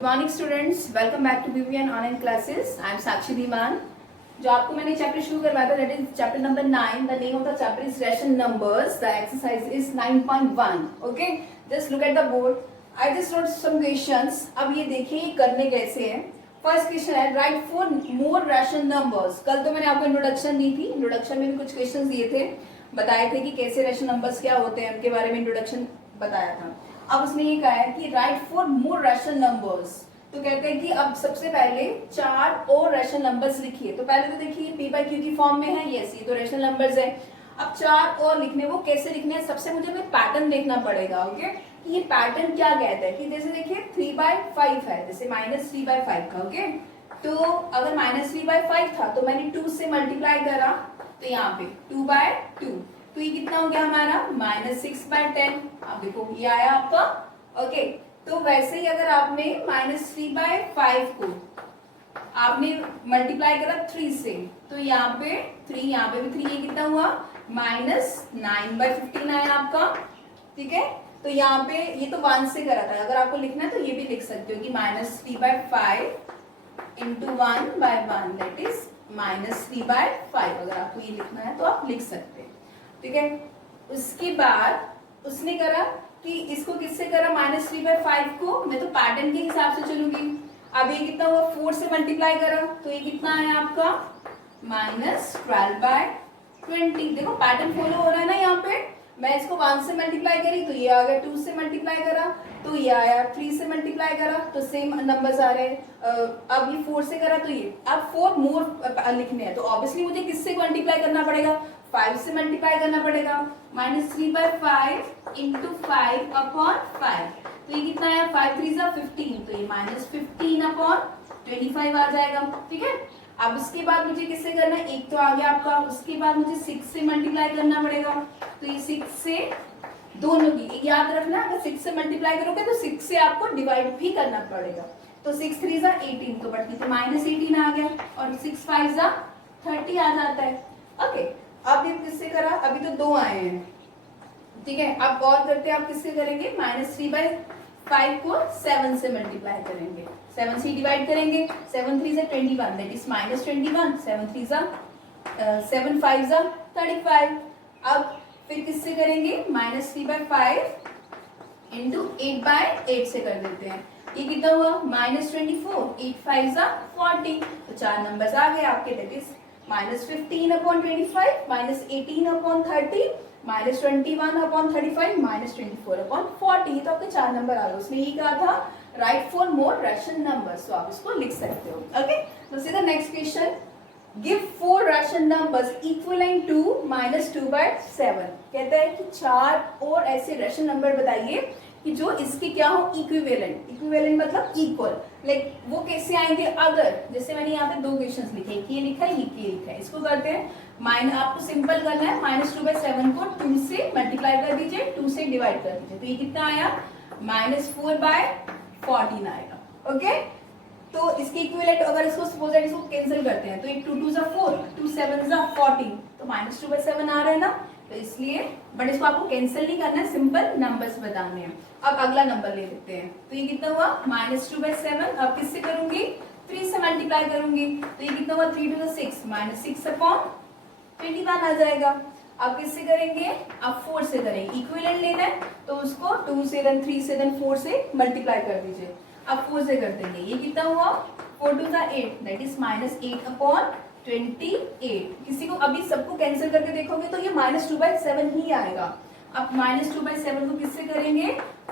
Good morning students, welcome back to BBN online classes. I am Sakshi Dhiman. जो आपको मैंने chapter शुरू करवाया था, that is chapter number 9। The name of the chapter is rational numbers. The exercise is 9.1। Okay, just look at the board. I just wrote some questions. अब ये देखिए ये करने कैसे हैं। फर्स्ट क्वेश्चन है, राइट 4 मोर रेशन नंबर्स। कल तो मैंने आपको इंट्रोडक्शन दी थी, इंट्रोडक्शन में भी कुछ क्वेश्चन दिए थे, बताए थे कि कैसे रेशन नंबर्स क्या होते हैं, उनके बारे में इंट्रोडक्शन बताया था। अब उसने ये कहा है कि राइट 4 मोर रेशन नंबर्स। तो कहते हैं कि अब सबसे पहले 4 और रेशन नंबर्स लिखिए। तो पहले तो देखिए P बाई Q की फॉर्म में है, यस ये तो रेशन नंबर्स है। अब 4 और लिखने, वो कैसे लिखने हैं, सबसे मुझे पैटर्न देखना पड़ेगा। ओके, कि ये पैटर्न क्या कहता है कि जैसे देखिए 3/5 है, जैसे -3/5 का। ओके, तो अगर -3/5 था तो मैंने 2 से मल्टीप्लाई करा, तो यहाँ पे 2/2, तो ये कितना हो गया हमारा -6/10। अब देखो ये आया आपका। ओके, तो वैसे ही अगर आपने -3/5 को आपने मल्टीप्लाई करा 3 से, तो यहाँ पे 3, यहाँ पे भी 3, ये कितना हुआ -9/15 आया आपका। ठीक है, तो यहाँ पे ये तो 1 से करा था, अगर आपको लिखना है तो ये भी लिख सकते हो कि -3/5 इंटू 1/1 दैट इज -3/5। अगर आपको ये लिखना है तो आप लिख सकते हैं। ठीक है, उसके बाद उसने करा कि इसको किससे करा, -3/5 को, मैं तो पैटर्न के हिसाब से चलूंगी। अब ये कितना हुआ, 4 से मल्टीप्लाई करा, तो ये कितना है आपका -12/20। देखो पैटर्न फॉलो हो रहा है ना। यहाँ पे मैं इसको 1 से मल्टीप्लाई करी तो ये आ गया, 2 से मल्टीप्लाई करा तो ये आया, 3 से मल्टीप्लाई करा तो सेम नंबर्स आ रहे हैं। अब ये 4 से करा तो ये, अब 4 मोर लिखने हैं तो ऑब्वियसली मुझे किससे मल्टीप्लाई करना पड़ेगा, 5 से मल्टीप्लाई करना पड़ेगा। -3/5 इंटू 5/5, तो ये कितना है 5 3 15, तो ये -15/25 आ जाएगा। ठीक है, अब उसके बाद मुझे किससे करना है, एक तो आ गया आपका, उसके बाद मुझे 6 से मल्टीप्लाई करना पड़ेगा, तो ये 6 से दोनों की याद रखना, अगर 6 से मल्टीप्लाई करोगे तो 6 से आपको डिवाइड भी करना पड़ेगा। तो 6 3 18, तो बट -18 आ गया, और 6 5 30 आ जाता है। ओके, अब ये किससे करा, अभी तो 2 आए हैं। ठीक है, अब और करते हैं, आप किससे करेंगे, -3/5 को 7 से मल्टीप्लाई करेंगे, 7 से डिवाइड करेंगे, 7 3 21 दैट इज -21, 7 3 7 5 35। अब फिर किससे करेंगे, -3/5 इंटू 8/8 से कर देते हैं, ये कितना हुआ -24, 8 5 40, तो 4 नंबर्स आ गए आपके, दैट इज -15/25, -18/30, -21/35, -24/40। तो आपके 4 नंबर आ गए। उसने ये कहा था राइट 4 मोर रेशन नंबर्स, तो आप इसको लिख सकते हो। ओके, तो सीधा next question, give 4 rational numbers equivalent to -2/7। कहता है कि 4 और ऐसे रेशन नंबर बताइए कि जो इसके क्या हो, इक्विवेलेंट। इक्विवेलेंट मतलब इक्वल, लाइक वो कैसे आएंगे, अगर जैसे मैंने यहाँ पे 2 क्वेश्चंस लिखे, ये लिखा है, ये लिखा है, इसको करते हैं आपको सिंपल करना है, -2/7 को 2 से मल्टीप्लाई कर दीजिए, 2 से डिवाइड कर दीजिए, तो ये कितना आया -4/14 आएगा। ओके, तो इसके इक्विवेलेंट अगर इसको सपोज दैट इसको कैंसिल करते हैं तो ये 2 2 4, 2 7 14, तो -2/7 आ रहा है ना, तो इसलिए, बट इसको आपको कैंसिल नहीं करना है, सिंपल नंबर्स बताने हैं। अब अगला नंबर ले लेते हैं, तो ये कितना हुआ -2/7। अब किससे करूंगी, 3 से मल्टीप्लाई करूंगी, तो ये कितना हुआ 3 2 6, -6/21 आ जाएगा। अब किससे करेंगे, अब 4 से करेंगे, इक्विवेलेंट लेना है तो उसको 2 से 3 से 4 से मल्टीप्लाई कर दीजिए। अब 4 से कर देंगे, ये कितना हुआ 4 2 8 दैट इज -8/28। किसी को अभी सबको कैंसिल करके देखोगे तो ये -2/7 ही आएगा। अब -2/7 को किससे करेंगे,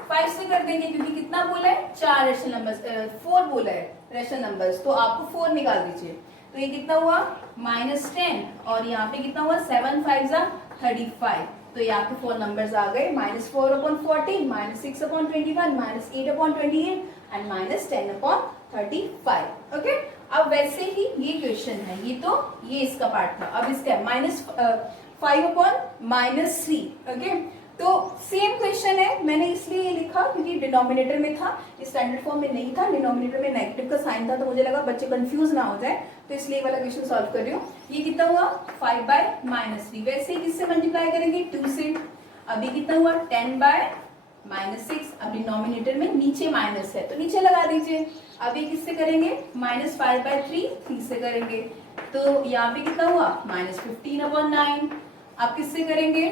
5 से कर देंगे, क्योंकि कितना बोला है, 4 रेशन नंबर्स, 4 बोला है रेशन नंबर्स, तो आपको 4 निकाल दीजिए, तो ये कितना हुआ -10, और यहाँ पे कितना हुआ 7 5 35, तो यहाँ पे 4 नंबर्स आ गए, -4/14, -6/21, -8/28 एंड -10/35। ओके, अब वैसे ही ये क्वेश्चन है, ये तो ये इसका पार्ट था, अब इसका -5/-3। ओके, तो सेम क्वेश्चन है, मैंने इसलिए लिखा क्योंकि डिनोमिनेटर में था, स्टैंडर्ड फॉर्म में नहीं था, डिनोमिनेटर में नेगेटिव का साइन था, तो मुझे लगा बच्चे कंफ्यूज ना हो जाए, तो इसलिए वाला क्वेश्चन सॉल्व कर रही हूँ। ये कितना हुआ 5/-3, वैसे ही किससे मल्टीप्लाई करेंगे, 2 से। अभी कितना हुआ 10/, -6। अब डिनोमिनेटर में नीचे माइनस है तो नीचे लगा दीजिए। अब ये किससे करेंगे? -5/3 3 से करेंगे तो यहाँ पे कितना हुआ? -15/9। अब किससे करेंगे?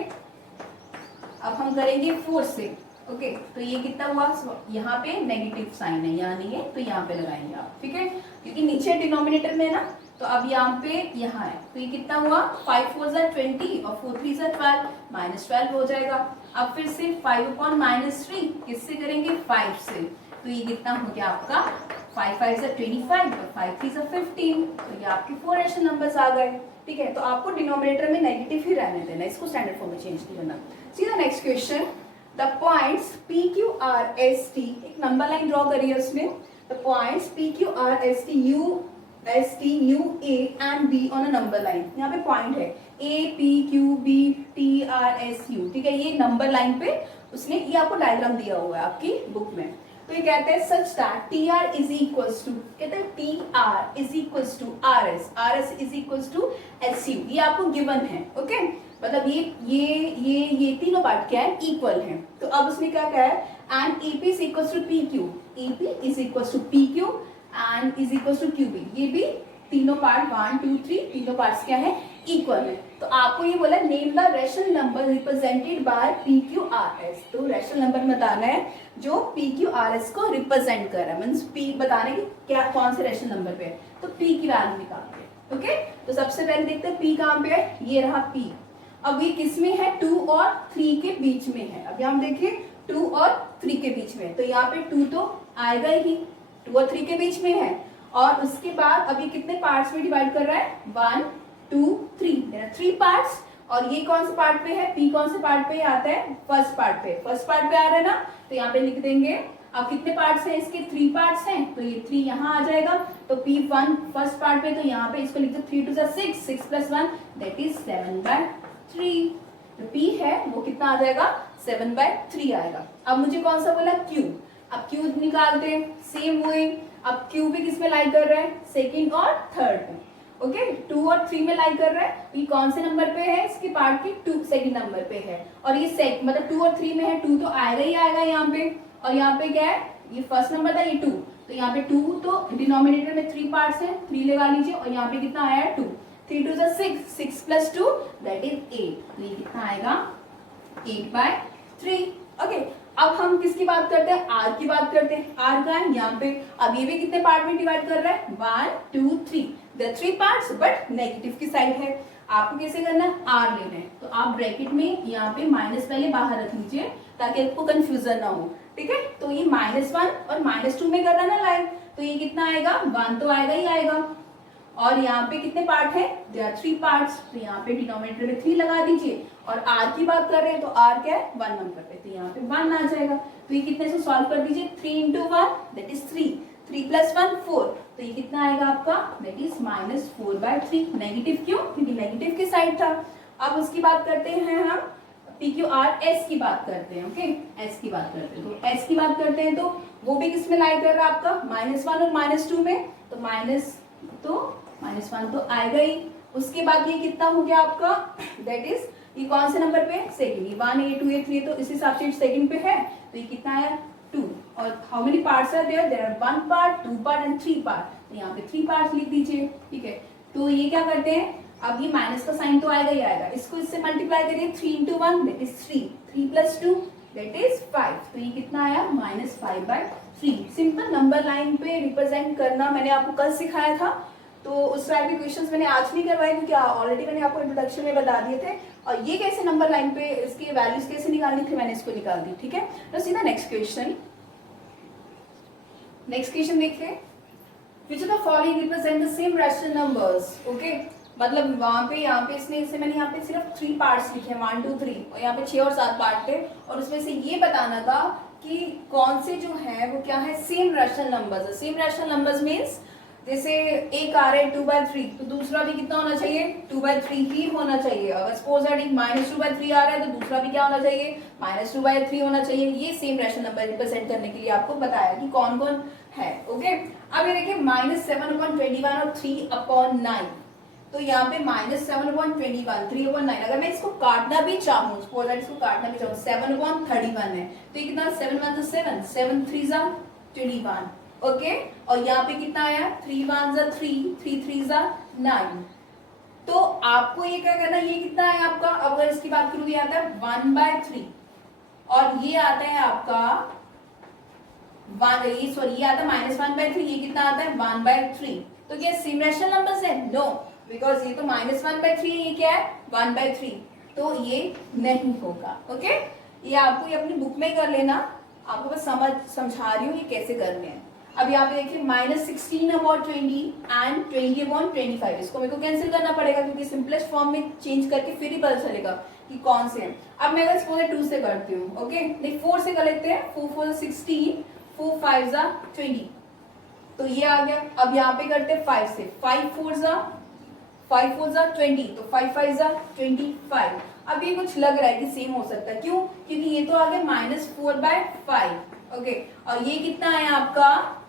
अब हम करेंगे 4 से। ओके तो ये कितना हुआ? यहाँ पे नेगेटिव साइन है, यहाँ नहीं है तो यहाँ पे लगाएंगे आप, ठीक है, क्योंकि नीचे डिनोमिनेटर में है ना। तो अब यहाँ पे यहाँ है तो ये कितना हुआ? 5 4 20 और 4 3 12, -12 हो जाएगा। अब फिर से 5/-3 किससे करेंगे? 5 से। तो ये कितना हो गया आपका? 5 5 25 और 5 3 15। तो ये आपके 4 रैशनल नंबर्स आ गए, ठीक है। तो आपको डिनोमिनेटर में नेगेटिव ही रहने देना, इसको स्टैंडर्ड फॉर्म में चेंज नहीं करना। See the next question, the points P Q R S T, एक नंबर लाइन ड्रॉ करिए उसमें। The points P Q R S T U A and B on a number line. यहाँ पे point है A P Q B T R S U, ठीक है। ये number line पे उसने ये आपको डायग्राम दिया हुआ है आपकी बुक में। तो ये कहते हैं such that T R is equals to, कहते हैं T R is equals to R S is equals to S U. ये आपको गिवन है, ओके। मतलब ये तीनों पार्ट क्या है? इक्वल है। तो अब उसने क्या कहा है? And AP is equals to P Q, AP is equals to P Q and is equals to Q B. ये भी तीनों पार्ट 1 2 3 तीनों पार्ट्स क्या है? इक्वल है। तो आपको ये बोला name the rational number represented by P Q R S. तो रैशनल नंबर बताना है जो पी क्यू आर एस को रिप्रेजेंट कर रहा है, मीन्स पी बताने की क्या कौन से रैशनल नंबर पे है। तो पी की वैल्यू निकालते हैं, ओके। तो सबसे पहले देखते हैं पी कहाँ पे है। ये रहा पी। अब ये किस में है? 2 और 3 के बीच में है। अब यहाँ देखिए 2 और 3 के बीच में, तो यहाँ पे 2 तो आएगा ही, 2 और 3 के बीच में है। और उसके बाद अभी कितने पार्ट्स में डिवाइड कर रहा है? 1 2 3, 3 पार्ट्स। और ये कौन से पार्ट पे है? पी कौन से पार्ट पे आता है? फर्स्ट पार्ट पे। फर्स्ट पार्ट पे आ रहा है ना, तो यहाँ पे लिख देंगे। अब कितने पार्ट्स हैं इसके? 3 पार्ट्स हैं, तो ये 3 यहाँ आ जाएगा। तो P1 फर्स्ट पार्ट पे, तो यहाँ पे इसको लिख दो 3 2 6, 6 + 1 दैट इज 7/3। तो P है वो कितना आ जाएगा? 7/3 आएगा। अब मुझे कौन सा बोला? Q। अब Q निकालते हैं सेम वे। अब Q भी किस में लाई कर रहा है? सेकंड और थर्ड पे, ओके। 2 और 3 में लाई कर रहा है। ये कौन से नंबर पे है? इसके पार्ट के 2 सेकंड नंबर पे है। और ये मतलब 2 और 3 में है, 2 तो आएगा ही आएगा यहाँ पे। और यहाँ पे क्या है? ये फर्स्ट नंबर था, ये 2, तो यहाँ पे 2 तो डिनोमिनेटर में 3 पार्ट्स हैं, 3 लगा लीजिए। और यहाँ पे कितना आया? 2। 3 2 6, 6 + 2 दैट इज 8। ये कितना आएगा? 8/3, ओके। अब हम किसकी बात करते हैं? आर की बात करते हैं। आर का है यहाँ पे। अब ये भी कितने पार्ट में डिवाइड कर रहा है? 1 2 3, द 3 पार्ट्स बट नेगेटिव की साइड है। आपको कैसे करना है? आर लेना है। तो आप ब्रैकेट में यहाँ पे माइनस पहले बाहर रख लीजिए ताकि आपको कंफ्यूजन ना हो, ठीक है। तो ये -1 और -2 में कर रहा है ना लाइन, तो ये कितना आएगा? 1 तो आएगा ही आएगा। और यहाँ पे कितने पार्ट है? देयर आर 3 पार्ट्स, तो यहाँ पे डिनोमिनेटर में 3 लगा दीजिए। और आर की बात कर रहे हैं तो आर क्या है? 1 नंबर पे, तो यहाँ पे 1 आ जाएगा। तो ये कितने से सॉल्व कर दीजिए? 3 × 1 दैट इज 3, 3 + 1 4, तो ये कितना आएगा आपका? That is -4/3। नेगेटिव क्यों? क्योंकि नेगेटिव की साइड था। अब उसकी बात करते हैं हम PQRS की बात करते हैं, ओके। S की बात करते हैं, तो S की बात करते हैं तो वो भी किस में लाई कर रहा है आपका? -1 और -2 में। तो -1 तो आएगा ही। उसके बाद ये कितना हो गया आपका? दैट इज ये कौन से नंबर पे? सेकंड। ये 1 A 2 A 3 तो इस हिसाब से सेकंड पे है, तो ये कितना आया? 2। और how many parts are there? There are 1 part 2 part and 3 part, तो यहाँ पे 3 पार्ट्स लिख दीजिए, ठीक है। तो ये क्या करते हैं? अब ये माइनस का साइन तो आएगा ही आएगा, इसको इससे मल्टीप्लाई करिए। 3 × 1 दैट इज 3, 3 + 2 दैट इज 5, तो ये कितना आया? -5/3। सिंपल नंबर लाइन पे रिप्रेजेंट करना मैंने आपको कल सिखाया था, तो उस टाइप के क्वेश्चंस मैंने आज नहीं करवाए क्योंकि ऑलरेडी मैंने आपको इंट्रोडक्शन में बता दिए थे। और ये कैसे नंबर लाइन पे इसकी वैल्यूज कैसे निकालनी थी मैंने इसको निकाल दी, ठीक है। तो सीधा नेक्स्ट क्वेश्चन देखिए। Which of the following represent the same rational numbers? Okay, मतलब वहां पे यहाँ पे इसने इसे मैंने यहाँ पे सिर्फ 3 पार्ट्स लिखे हैं 1 2 3, और यहाँ पे 6 और 7 पार्ट थे। और उसमें से ये बताना था कि कौन से जो है वो क्या है? सेम रैशनल नंबर्स है। सेम रैशनल नंबर्स मीन्स जैसे एक आ रहा है 2/3, तो दूसरा भी कितना होना चाहिए? 2/3 ही होना चाहिए। अगर सपोज दैट एक -2/3 आ रहा है तो दूसरा भी क्या होना चाहिए? -2/3 होना चाहिए। ये सेम रैशनल नंबर रिप्रेजेंट करने के लिए आपको बताया कि कौन कौन है, ओके। अब ये देखिए -7/21 और 3/9, तो यहाँ पे -7/21 3/9। अगर मैं इसको काटना भी चाहूँ, इसको काटना भी चाहूँ, 7/31 है, तो ये कितना 7 1 7 7 3 21। ओके, और यहाँ पे कितना आया 3 1 3 3 3 9। तो आपको ये क्या करना है, ये कितना है आपका, अगर इसकी बात करूँ ये आता है 1/3 और ये आता है आपका ये आता है -1/3, ये कितना आता है 1/3। तो क्या सेम रैशनल नंबर्स है? नो, बिकॉज ये तो -1/3 है, ये क्या है 1/3, तो ये नहीं होगा। ओके, ये आपको ये अपनी बुक में कर लेना, आपको बस समझा रही हूँ ये कैसे करने हैं। अब यहाँ पे देखिए -16/20 एंड 20/25, इसको मेरे को कैंसिल करना पड़ेगा क्योंकि सिंपलेस्ट फॉर्म में चेंज करके फिर ही पता चलेगा कि कौन से हैं। अब मैं अगर सपोज 2 से करती हूँ, ओके नहीं 4 से कर लेते हैं, 4 4 16 4 5 20, तो ये आ गया। अब यहाँ पे करते हैं 5 से, 5 4 20, तो 5 5 25। अब ये कुछ लग रहा है कि सेम हो सकता है, क्यों? क्योंकि ये तो आ गया -4/5, ओके, और ये कितना है आपका,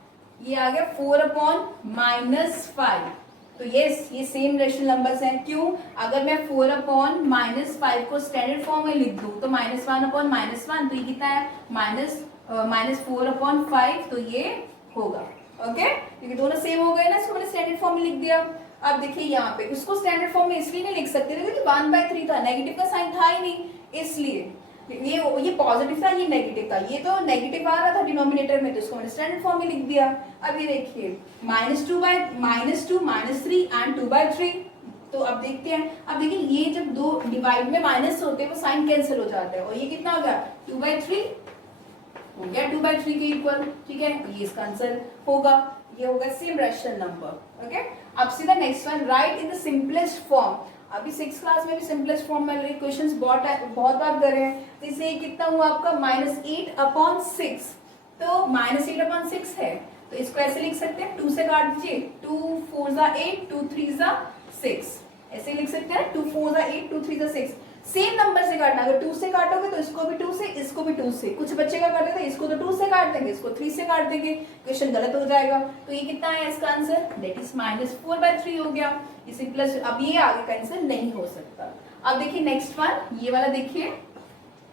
ये आ गया 4/-5। तो ये सेम रेशनल नंबर्स हैं, क्यों? अगर मैं 4/-5 को स्टैंडर्ड फॉर्म में लिख दूं तो -1/-1, तो ये कितना है -4/5, तो ये होगा। ओके, क्योंकि दोनों सेम हो गए ना, इसको मैंने स्टैंडर्ड फॉर्म में लिख दिया। अब देखिए यहाँ पे इसको स्टैंडर्ड फॉर्म में इसलिए नहीं लिख सकते थे क्योंकि 1/3 था, नेगेटिव का साइन था ही नहीं, इसलिए ये पॉजिटिव था, ये नेगेटिव था, ये तो नेगेटिव आ रहा था डिनोमिनेटर में, तो इसको मैंने स्टैंडर्ड फॉर्म में लिख दिया। अब ये देखिए -2 -3 एंड 2/3। तो अब देखते हैं, अब देखिए ये जब दो डिवाइड में माइनस होते हैं वो साइन कैंसिल हो जाता है, और ये कितना हो गया 2/3 हो गया 2/3 के इक्वल। ठीक है, ये इसका आंसर होगा, ये होगा सेम रैशनल नंबर। ओके, अब सीधा next one, right in the simplest form. अभी 6th क्लास में भी सिंपलेस्ट फॉर्म में क्वेश्चंस बहुत बार कर रहे हैं। तो इसे कितना हुआ आपका -8/6, तो -8/6 है, तो इसको ऐसे लिख सकते हैं, 2 से काट दीजिए, 2 4 8 2 3 6, ऐसे लिख सकते हैं, 2 4 8 2 3 6। सेम नंबर से काटना, अगर 2 से काटोगे तो इसको भी 2 से, इसको भी 2 से। कुछ बच्चे क्या करते थे, इसको तो 2 से काट देंगे, इसको 3 से काट देंगे, क्वेश्चन गलत हो जाएगा। तो ये कितना है इसका आंसर, दैट इज -4/3 हो गया। इसी प्लस, अब ये आगे का आंसर नहीं हो सकता। अब देखिए नेक्स्ट वन, ये वाला देखिए,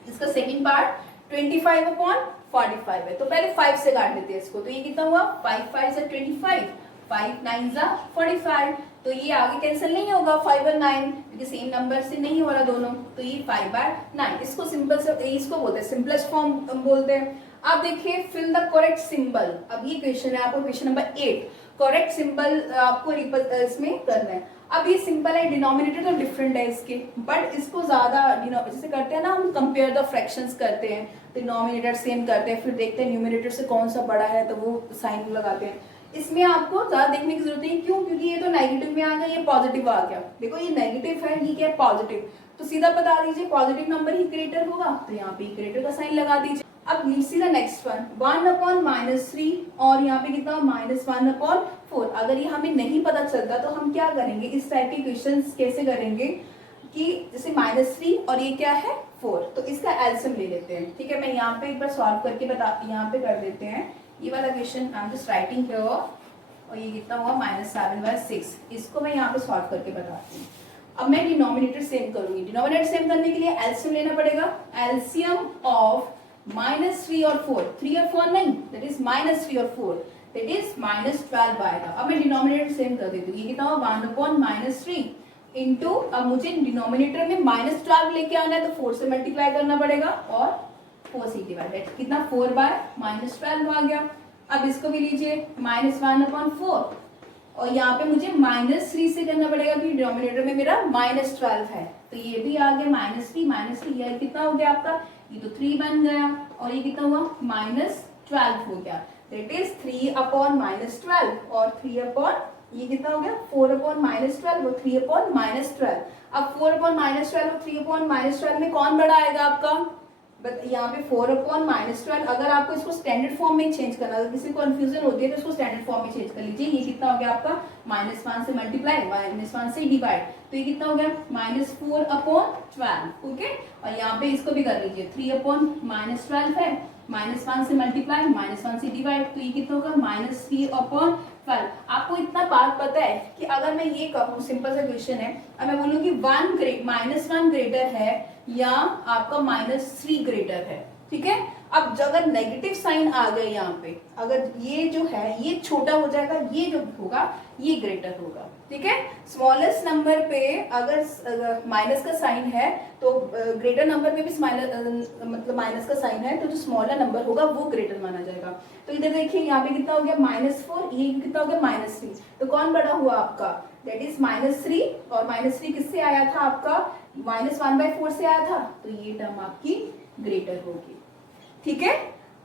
इसका सेकंड पार्ट 25/45 है, तो पहले 5 से काट लेते हैं इसको। तो ये कितना हुआ 5 5 25, 5 9 45, तो ये आगे कैंसिल नहीं होगा 5 और 9, क्योंकि सेम नंबर से नहीं हो रहा दोनों, तो ये 5/9। इसको सिंपल से इसको बोलते हैं सिंपलेस्ट फॉर्म बोलते हैं। अब देखिए फिल द करेक्ट सिंबल। अब ये क्वेश्चन है आपको, क्वेश्चन नंबर 8, करेक्ट सिंबल आपको इसमें करना है। अब ये सिंपल है, डिनोमिनेटर तो डिफरेंट है इसके, बट इसको ज्यादा जैसे करते हैं ना हम, कंपेयर द फ्रैक्शंस करते हैं, डिनोमिनेटर सेम करते हैं, फिर देखते हैं न्यूमिनेटर से कौन सा बड़ा है तो वो साइन लगाते हैं। इसमें आपको ज्यादा देखने की जरूरत नहीं, क्यों? क्योंकि ये तो नेगेटिव में आ गया, ये पॉजिटिव आ गया। देखो ये नेगेटिव है, ये क्या है पॉजिटिव, तो सीधा बता दीजिए पॉजिटिव नंबर ही ग्रेटर होगा, तो यहाँ पे ग्रेटर का साइन लगा दीजिए। अब सीधा नेक्स्ट वन, 1/-3 और यहाँ पे कितना -1/4। अगर ये हमें नहीं पता चलता तो हम क्या करेंगे, इस टाइप के क्वेश्चंस कैसे करेंगे कि जैसे -3 और ये क्या है 4, तो इसका एलसीएम ले लेते हैं। ठीक है, मैं यहाँ पे एक बार सॉल्व करके यहाँ पे कर देते हैं ये वाला question, I am just writing here, और ये कितना हुआ -7/6, इसको मैं यहाँ पे सॉल्व करके बताती हूँ। अब मैं डिनोमिनेटर सेम करूंगी, डिनोमिनेटर सेम करने के लिए एलसीएम लेना पड़ेगा, एलसीएम ऑफ -3 और 4, 3 और 4 नहीं, दैट इज -3 और 4, दैट इज -12 आएगा। अब मैं डिनोमिनेटर सेम कर देती हूँ, ये कितना हुआ 1/-3 इंटू, अब मुझे डिनोमिनेटर में -12 लेके आना है तो 4 से मल्टीप्लाई करना पड़ेगा, और 4 से डिवाइड, कितना 4/-12 आ गया। अब इसको भी लीजिए -1/4, और यहाँ पे मुझे -3 से करना पड़ेगा क्योंकि डिनोमिनेटर में मेरा -12 है, तो ये भी आ गया -3, ये कितना हो गया आपका, ये तो 3 बन गया, और ये कितना हुआ -12 हो गया, दैट इज 3/-12, और 3 ये कितना हो गया 4/-12 और 3/-12। अब 4/-12 और 3/-12 में कौन बड़ा आएगा आपका, यहाँ पे 4/-12, अगर आपको इसको स्टैंडर्ड फॉर्म में चेंज करना, अगर किसी को कंफ्यूजन होती है तो इसको स्टैंडर्ड फॉर्म में चेंज कर लीजिए। ये कितना हो गया आपका -1 से मल्टीप्लाई, -1 से डिवाइड, तो ये कितना हो गया -4/12। ओके, और यहाँ पे इसको भी कर लीजिए, 3/-12 है, -1 से मल्टीप्लाई, -1 से डिवाइड, तो ये कितना होगा -3/12। आपको इतना बात पता है कि अगर मैं ये कहूँ, सिंपल सा क्वेश्चन है, अब मैं बोलूँ कि -1 ग्रेटर है या आपका -3 ग्रेटर है, ठीक है। अब अगर नेगेटिव साइन आ गए यहाँ पे, अगर ये जो है ये छोटा हो जाएगा, ये जो होगा ये ग्रेटर होगा, ठीक है। स्मॉलेस्ट नंबर पे अगर माइनस का साइन है तो ग्रेटर नंबर पे भी मतलब माइनस का साइन है, तो जो स्मॉलर नंबर होगा वो ग्रेटर माना जाएगा। तो इधर देखिए यहाँ पे कितना हो गया -4, ये कितना हो गया -3, तो कौन बड़ा हुआ आपका, दैट इज -3, और -3 किससे आया था आपका, -1/4 से आया था, तो ये टर्म आपकी ग्रेटर होगी, ठीक है।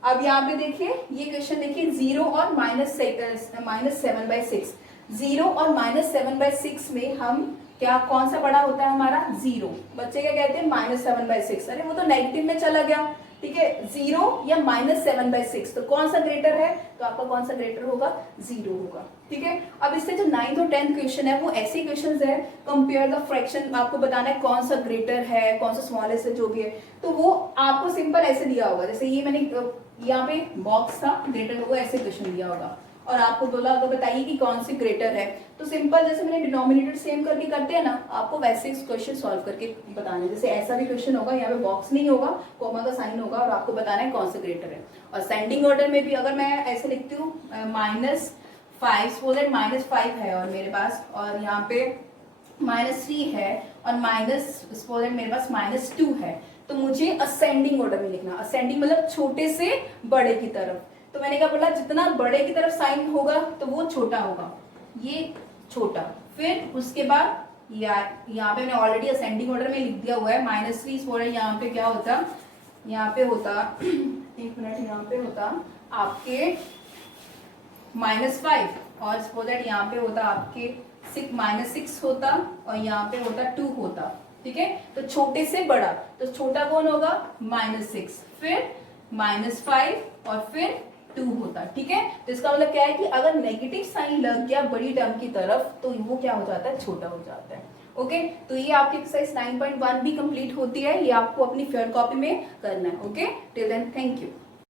अब यहाँ पे देखिए ये क्वेश्चन देखिए 0 और -7/6, 0 और -7/6 में हम क्या, कौन सा बड़ा होता है हमारा, 0। बच्चे क्या कहते हैं, -7/6, अरे वो तो नेगेटिव में चला गया, ठीक है। 0 या -7/6, तो कौन सा ग्रेटर है, तो आपका कौन सा ग्रेटर होगा, 0 होगा, ठीक है। अब इससे जो 9th और 10th क्वेश्चन है वो ऐसे क्वेश्चन है, कंपेयर द फ्रैक्शन, आपको बताना है कौन सा ग्रेटर है, कौन सा स्मॉलेस्ट है, जो भी है, तो वो आपको सिंपल ऐसे दिया होगा, जैसे ये मैंने यहाँ पे बॉक्स था ग्रेटर होगा, ऐसे क्वेश्चन दिया होगा, और आपको बोला तो बताइए कि कौन सी ग्रेटर है, तो सिंपल जैसे मैंने डिनोमिनेटर सेम करके करते हैं ना, आपको वैसे क्वेश्चन सॉल्व करके बताना है। जैसे ऐसा भी क्वेश्चन होगा, यहाँ पे बॉक्स नहीं होगा, कॉमा का साइन होगा, और आपको बताना है कौन सा ग्रेटर है। और सेंडिंग ऑर्डर में भी अगर मैं ऐसे लिखती हूँ -5, सपोज दैट -5 है और मेरे पास, और यहाँ पे -3 है, और सपोज दैट मेरे पास -2 है, तो मुझे असेंडिंग ऑर्डर में लिखना, असेंडिंग मतलब छोटे से बड़े की तरफ। तो मैंने क्या बोला, जितना बड़े की तरफ साइन होगा तो वो छोटा होगा, ये छोटा, फिर उसके बाद यहाँ पे मैंने ऑलरेडी असेंडिंग ऑर्डर में लिख दिया हुआ है, -3 फोर, यहाँ पे क्या होता, यहाँ पे होता एक मिनट, यहाँ पे होता आपके -5, और सपोज दैट यहाँ पे होता आपके -6 होता, और यहाँ पे होता 2 होता, ठीक है। तो छोटे से बड़ा, तो छोटा कौन होगा, -6, फिर -5 और फिर 2 होता, ठीक है। तो इसका मतलब क्या है कि अगर नेगेटिव साइन लग गया बड़ी टर्म की तरफ तो वो क्या हो जाता है, छोटा हो जाता है, ओके। तो ये आपकी एक्सरसाइज 9.1 भी कंप्लीट होती है, ये आपको अपनी फेयर कॉपी में करना है, okay. Till then thank you.